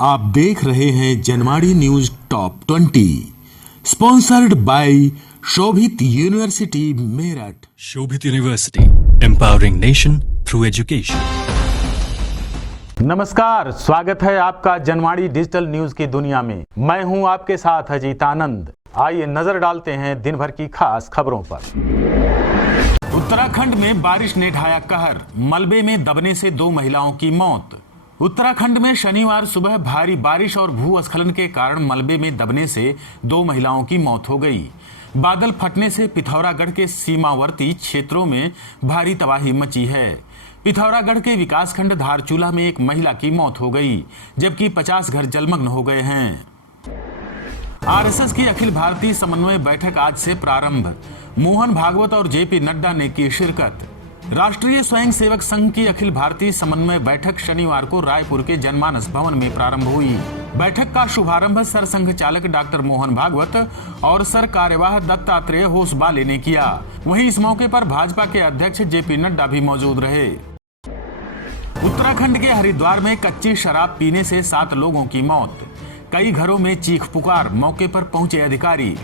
आप देख रहे हैं Janwadi news top 20 sponsored by Shobhit university Meerut. Shobhit university, empowering nation through education. नमस्कार, स्वागत है आपका जनवाड़ी डिजिटल न्यूज की दुनिया में। मैं हूं आपके साथ अजीत आनंद। आइए नजर डालते हैं दिन भर की खास खबरों पर। उत्तराखंड में बारिश ने ढाया कहर, मलबे में दबने से 2 महिलाओं की मौत। उत्तराखंड में शनिवार सुबह भारी बारिश और भूस्खलन के कारण मलबे में दबने से 2 महिलाओं की मौत हो गई। बादल फटने से पिथौरागढ़ के सीमावर्ती क्षेत्रों में भारी तबाही मची है। पिथौरागढ़ के विकासखंड धारचूला में एक महिला की मौत हो गई, जबकि 50 घर जलमग्न हो गए हैं। आरएसएस की अखिल भारतीय समन्वय बैठक आज से प्रारंभ। मोहन भागवत और जेपी नड्डा ने की शिरकत। राष्ट्रीय स्वयंसेवक संघ की अखिल भारतीय समन्वय बैठक शनिवार को रायपुर के जनमानस भवन में प्रारंभ हुई। बैठक का शुभारंभ सरसंघ चालक डॉक्टर मोहन भागवत और सर कार्यवाह दत्तात्रेय होसबाले ने किया। वहीं इस मौके पर भाजपा के अध्यक्ष जेपी नड्डा भी मौजूद रहे। उत्तराखंड के हरिद्वार में कच्ची शराब पीने से 7 लोगों की मौत, कई घरों में चीख पुकार, मौके पर पहुंचे अधिकारी।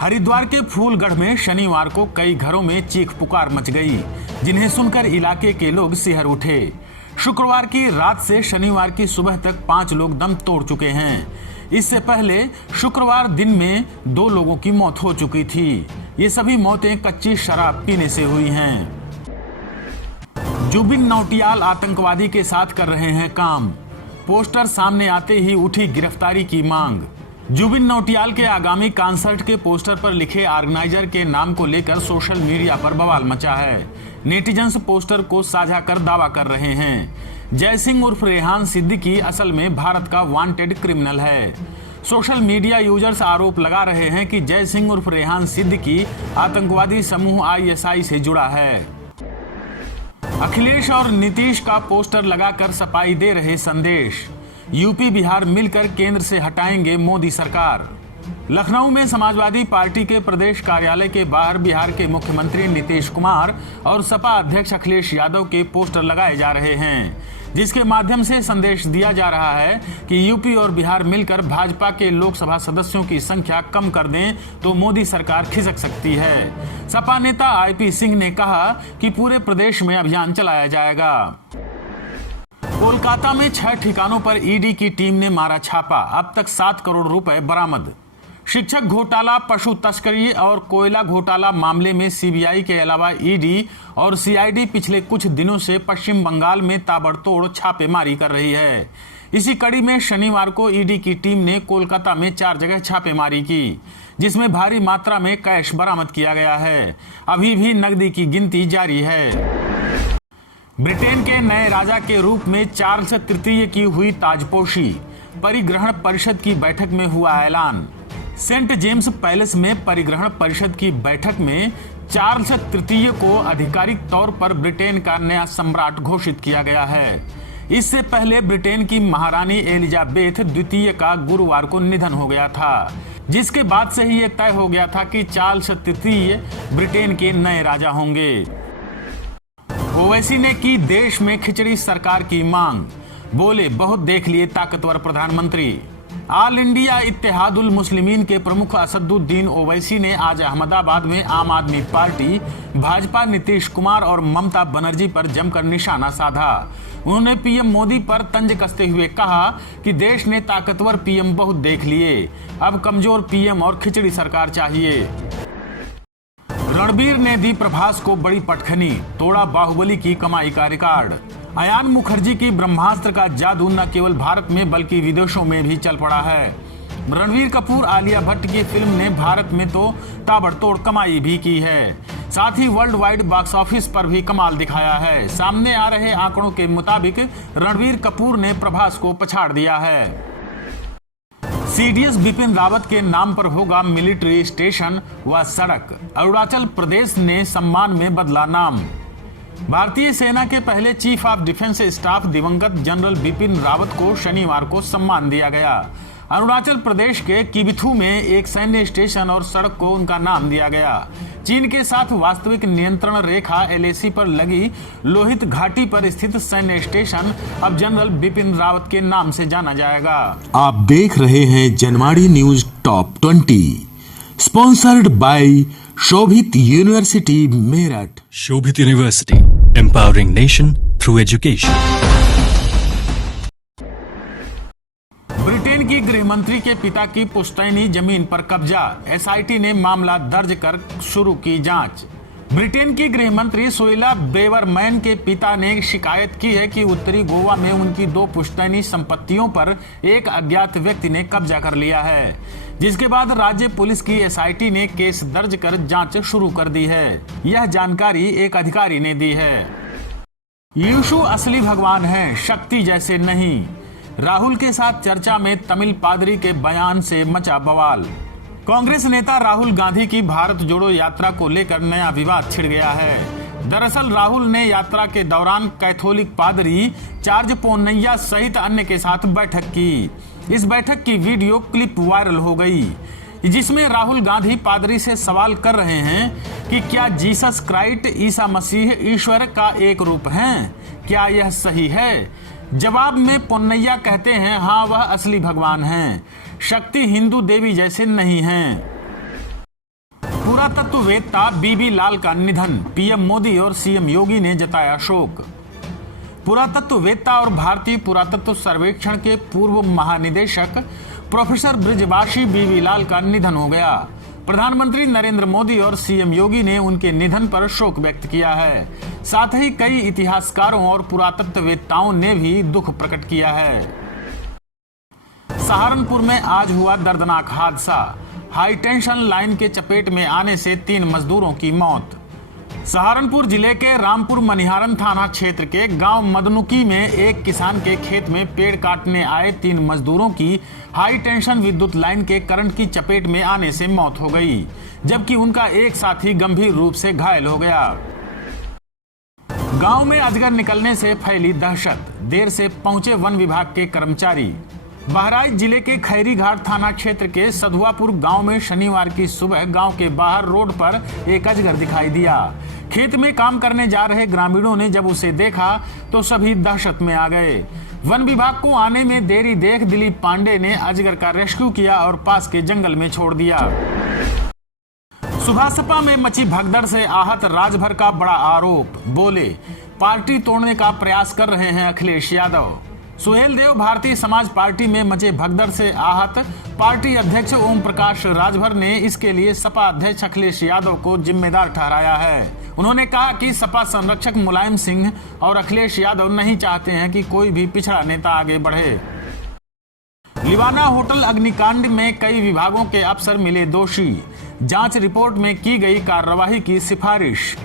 हरिद्वार के फूलगढ़ में शनिवार को कई घरों में चीख पुकार मच गई, जिन्हें सुनकर इलाके के लोग सिहर उठे। शुक्रवार की रात से शनिवार की सुबह तक 5 लोग दम तोड़ चुके हैं। इससे पहले शुक्रवार दिन में 2 लोगों की मौत हो चुकी थी। ये सभी मौतें कच्ची शराब पीने से हुई हैं। जुबिन नौटियाल आतंकवादी के साथ कर रहे हैं काम, पोस्टर सामने आते ही उठी गिरफ्तारी की मांग। जुबिन नौटियाल के आगामी कॉन्सर्ट के पोस्टर पर लिखे ऑर्गेनाइजर के नाम को लेकर सोशल मीडिया पर बवाल मचा है। नेटिजन्स पोस्टर को साझा कर दावा कर रहे हैं जय सिंह उर्फ रेहान सिद्दीकी असल में भारत का वांटेड क्रिमिनल है। सोशल मीडिया यूजर्स आरोप लगा रहे हैं कि जय सिंह उर्फ रेहान सिद्दीकी आतंकवादी समूह आईएसआई से जुड़ा है। अखिलेश और नीतीश का पोस्टर लगाकर सफाई दे रहे संदेश, यूपी बिहार मिलकर केंद्र से हटाएंगे मोदी सरकार। लखनऊ में समाजवादी पार्टी के प्रदेश कार्यालय के बाहर बिहार के मुख्यमंत्री नीतीश कुमार और सपा अध्यक्ष अखिलेश यादव के पोस्टर लगाए जा रहे हैं, जिसके माध्यम से संदेश दिया जा रहा है कि यूपी और बिहार मिलकर भाजपा के लोकसभा सदस्यों की संख्या कम कर दें तो मोदी सरकार खिसक सकती है। सपा नेता आईपी सिंह ने कहा कि पूरे प्रदेश में अभियान चलाया जाएगा। कोलकाता में 6 ठिकानों पर ईडी की टीम ने मारा छापा, अब तक 7 करोड़ रुपए बरामद। शिक्षक घोटाला, पशु तस्करी और कोयला घोटाला मामले में सीबीआई के अलावा ईडी और सीआईडी पिछले कुछ दिनों से पश्चिम बंगाल में ताबड़तोड़ छापेमारी कर रही है। इसी कड़ी में शनिवार को ईडी की टीम ने कोलकाता में 4 जगह छापेमारी की, जिसमें भारी मात्रा में कैश बरामद किया गया है। अभी भी नकदी की गिनती जारी है। ब्रिटेन के नए राजा के रूप में चार्ल्स तृतीय की हुई ताजपोशी, परिग्रहण परिषद की बैठक में हुआ ऐलान। सेंट जेम्स पैलेस में परिग्रहण परिषद की बैठक में चार्ल्स तृतीय को आधिकारिक तौर पर ब्रिटेन का नया सम्राट घोषित किया गया है। इससे पहले ब्रिटेन की महारानी एलिजाबेथ द्वितीय का गुरुवार को निधन हो गया था, जिसके बाद से ही यह तय हो गया था कि चार्ल्स तृतीय ब्रिटेन के नए राजा होंगे। ओवैसी ने की देश में खिचड़ी सरकार की मांग, बोले बहुत देख लिए ताकतवर प्रधानमंत्री। ऑल इंडिया इत्तेहादुल मुस्लिमीन के प्रमुख असदुद्दीन ओवैसी ने आज अहमदाबाद में आम आदमी पार्टी, भाजपा, नीतीश कुमार और ममता बनर्जी पर जमकर निशाना साधा। उन्होंने पीएम मोदी पर तंज कसते हुए कहा कि देश ने ताकतवर पीएम बहुत देख लिए, अब कमजोर पीएम और खिचड़ी सरकार चाहिए। रणबीर ने दी प्रभास को बड़ी पटखनी, तोड़ा बाहुबली की कमाई का रिकॉर्ड। अयान मुखर्जी की ब्रह्मास्त्र का जादू न केवल भारत में बल्कि विदेशों में भी चल पड़ा है। रणबीर कपूर आलिया भट्ट की फिल्म ने भारत में तो ताबड़तोड़ कमाई भी की है, साथ ही वर्ल्ड वाइड बॉक्स ऑफिस पर भी कमाल दिखाया है। सामने आ रहे आंकड़ों के मुताबिक रणबीर कपूर ने प्रभास को पछाड़ दिया है। सीडीएस बिपिन रावत के नाम पर होगा मिलिट्री स्टेशन व सड़क, अरुणाचल प्रदेश ने सम्मान में बदला नाम। भारतीय सेना के पहले चीफ ऑफ डिफेंस स्टाफ दिवंगत जनरल बिपिन रावत को शनिवार को सम्मान दिया गया। अरुणाचल प्रदेश के किबिथू में एक सैन्य स्टेशन और सड़क को उनका नाम दिया गया। चीन के साथ वास्तविक नियंत्रण रेखा LAC पर लगी लोहित घाटी पर स्थित सैन्य स्टेशन अब जनरल बिपिन रावत के नाम से जाना जाएगा। आप देख रहे हैं Janwadi news top 20, sponsored by Shobhit university Meerut. Shobhit University, empowering nation through education. Britain की गृह मंत्री के पिता की पुश्तैनी जमीन पर कब्जा, SIT ने मामला दर्ज कर शुरू की जांच। ब्रिटेन की गृह मंत्री सुइला ब्रेवरमैन के पिता ने शिकायत की है कि उत्तरी गोवा में उनकी 2 पुश्तैनी संपत्तियों पर एक अज्ञात व्यक्ति ने कब्जा कर लिया है, जिसके बाद राज्य पुलिस की SIT ने केस दर्ज कर जांच शुरू कर दी है। यह जानकारी एक अधिकारी ने दी है। यीशु असली भगवान है, शक्ति जैसे नहीं। राहुल के साथ चर्चा में तमिल पादरी के बयान से मचा बवाल। कांग्रेस नेता राहुल गांधी की भारत जोड़ो यात्रा को लेकर नया विवाद छिड़ गया है। दरअसल राहुल ने यात्रा के दौरान कैथोलिक पादरी चार्ज पोन्नैया सहित अन्य के साथ बैठक की। इस बैठक की वीडियो क्लिप वायरल हो गई, जिसमें राहुल गांधी पादरी से सवाल कर रहे हैं कि क्या जीसस क्राइस्ट ईसा मसीह ईश्वर का एक रूप हैं? क्या यह सही है? जवाब में पोन्नैया कहते हैं, हाँ वह असली भगवान हैं, शक्ति हिंदू देवी जैसे नहीं हैं। पुरातत्ववेत्ता बीबी लाल का निधन, PM मोदी और CM योगी ने जताया शोक। पुरातत्ववेत्ता और भारतीय पुरातत्व सर्वेक्षण के पूर्व महानिदेशक प्रोफेसर बृजवासी बीबी लाल का निधन हो गया। प्रधानमंत्री नरेंद्र मोदी और CM योगी ने उनके निधन पर शोक व्यक्त किया है। साथ ही कई इतिहासकारों और पुरातत्ववेत्ताओं ने भी दुख प्रकट किया है। सहारनपुर में आज हुआ दर्दनाक हादसा, हाई टेंशन लाइन के चपेट में आने से 3 मजदूरों की मौत। सहारनपुर जिले के रामपुर मनिहारन थाना क्षेत्र के गांव मदनुकी में एक किसान के खेत में पेड़ काटने आए 3 मजदूरों की हाई टेंशन विद्युत लाइन के करंट की चपेट में आने से मौत हो गई, जबकि उनका एक साथी गंभीर रूप से घायल हो गया। गांव में अजगर निकलने से फैली दहशत, देर से पहुंचे वन विभाग के कर्मचारी। बहराइच जिले के खैरीघाट थाना क्षेत्र के सधुआपुर गांव में शनिवार की सुबह गांव के बाहर रोड पर एक अजगर दिखाई दिया। खेत में काम करने जा रहे ग्रामीणों ने जब उसे देखा तो सभी दहशत में आ गए। वन विभाग को आने में देरी देख दिलीप पांडे ने अजगर का रेस्क्यू किया और पास के जंगल में छोड़ दिया। सुभासपा में मची भगदड़ से आहत राजभर का बड़ा आरोप, बोले पार्टी तोड़ने का प्रयास कर रहे हैं अखिलेश यादव। सुहेल देव भारतीय समाज पार्टी में मचे भगदड़ से आहत पार्टी अध्यक्ष ओम प्रकाश राजभर ने इसके लिए सपा अध्यक्ष अखिलेश यादव को जिम्मेदार ठहराया है। उन्होंने कहा कि सपा संरक्षक मुलायम सिंह और अखिलेश यादव नहीं चाहते हैं कि कोई भी पिछड़ा नेता आगे बढ़े। लिवाना होटल अग्निकांड में कई विभागों के अफसर मिले दोषी, जांच रिपोर्ट में की गई कार्रवाई की सिफारिश।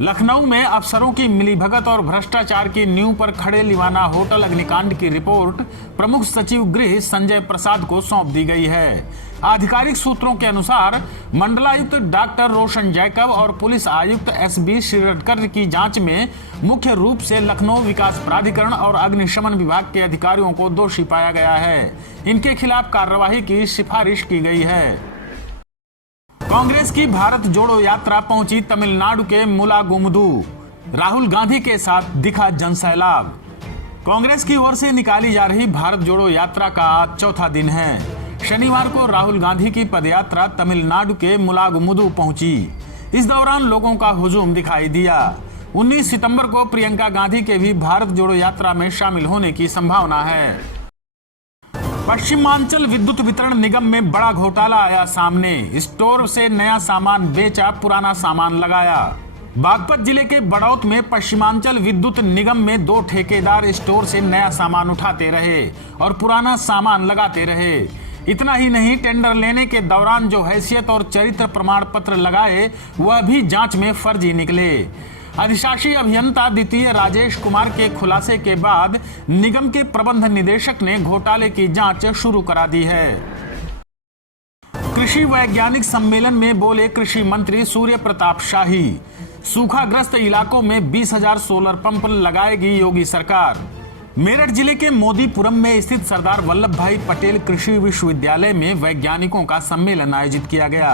लखनऊ में अफसरों की मिलीभगत और भ्रष्टाचार की नींव पर खड़े लिवाना होटल अग्निकांड की रिपोर्ट प्रमुख सचिव गृह संजय प्रसाद को सौंप दी गई है। आधिकारिक सूत्रों के अनुसार मंडलायुक्त डॉक्टर रोशन जैकब और पुलिस आयुक्त SB श्रीरटकर की जांच में मुख्य रूप से लखनऊ विकास प्राधिकरण और अग्निशमन विभाग के अधिकारियों को दोषी पाया गया है। इनके खिलाफ कार्रवाई की सिफारिश की गई है। कांग्रेस की भारत जोड़ो यात्रा पहुंची तमिलनाडु के मुलागुमुदु, राहुल गांधी के साथ दिखा जनसैलाब। कांग्रेस की ओर से निकाली जा रही भारत जोड़ो यात्रा का आज चौथा दिन है। शनिवार को राहुल गांधी की पदयात्रा तमिलनाडु के मुलागुमुदु पहुंची। इस दौरान लोगों का हुजूम दिखाई दिया। 19 सितंबर को प्रियंका गांधी के भी भारत जोड़ो यात्रा में शामिल होने की संभावना है। पश्चिमांचल विद्युत वितरण निगम में बड़ा घोटाला आया सामने, स्टोर से नया सामान बेचा, पुराना सामान लगाया। बागपत जिले के बड़ौत में पश्चिमांचल विद्युत निगम में 2 ठेकेदार स्टोर से नया सामान उठाते रहे और पुराना सामान लगाते रहे। इतना ही नहीं, टेंडर लेने के दौरान जो हैसियत और चरित्र प्रमाण पत्र लगाए वह भी जांच में फर्जी निकले। अधिशासी अभियंता द्वितीय राजेश कुमार के खुलासे के बाद निगम के प्रबंध निदेशक ने घोटाले की जांच शुरू करा दी है। कृषि वैज्ञानिक सम्मेलन में बोले कृषि मंत्री सूर्य प्रताप शाही, सूखाग्रस्त इलाकों में 20,000 सोलर पंप लगाएगी योगी सरकार। मेरठ जिले के मोदीपुरम में स्थित सरदार वल्लभ भाई पटेल कृषि विश्वविद्यालय में वैज्ञानिकों का सम्मेलन आयोजित किया गया।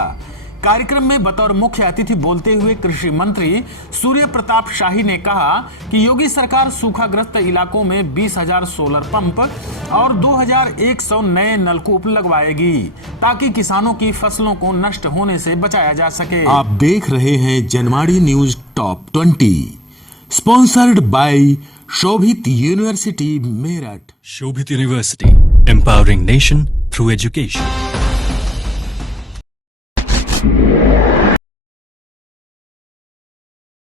कार्यक्रम में बतौर मुख्य अतिथि बोलते हुए कृषि मंत्री सूर्य प्रताप शाही ने कहा कि योगी सरकार सूखाग्रस्त इलाकों में 20,000 सोलर पंप और 2,100 नए नलकूप लगवाएगी ताकि किसानों की फसलों को नष्ट होने से बचाया जा सके। आप देख रहे हैं Janwadi news top 20, sponsored by Shobhit university Meerut. Shobhit University, empowering nation through education.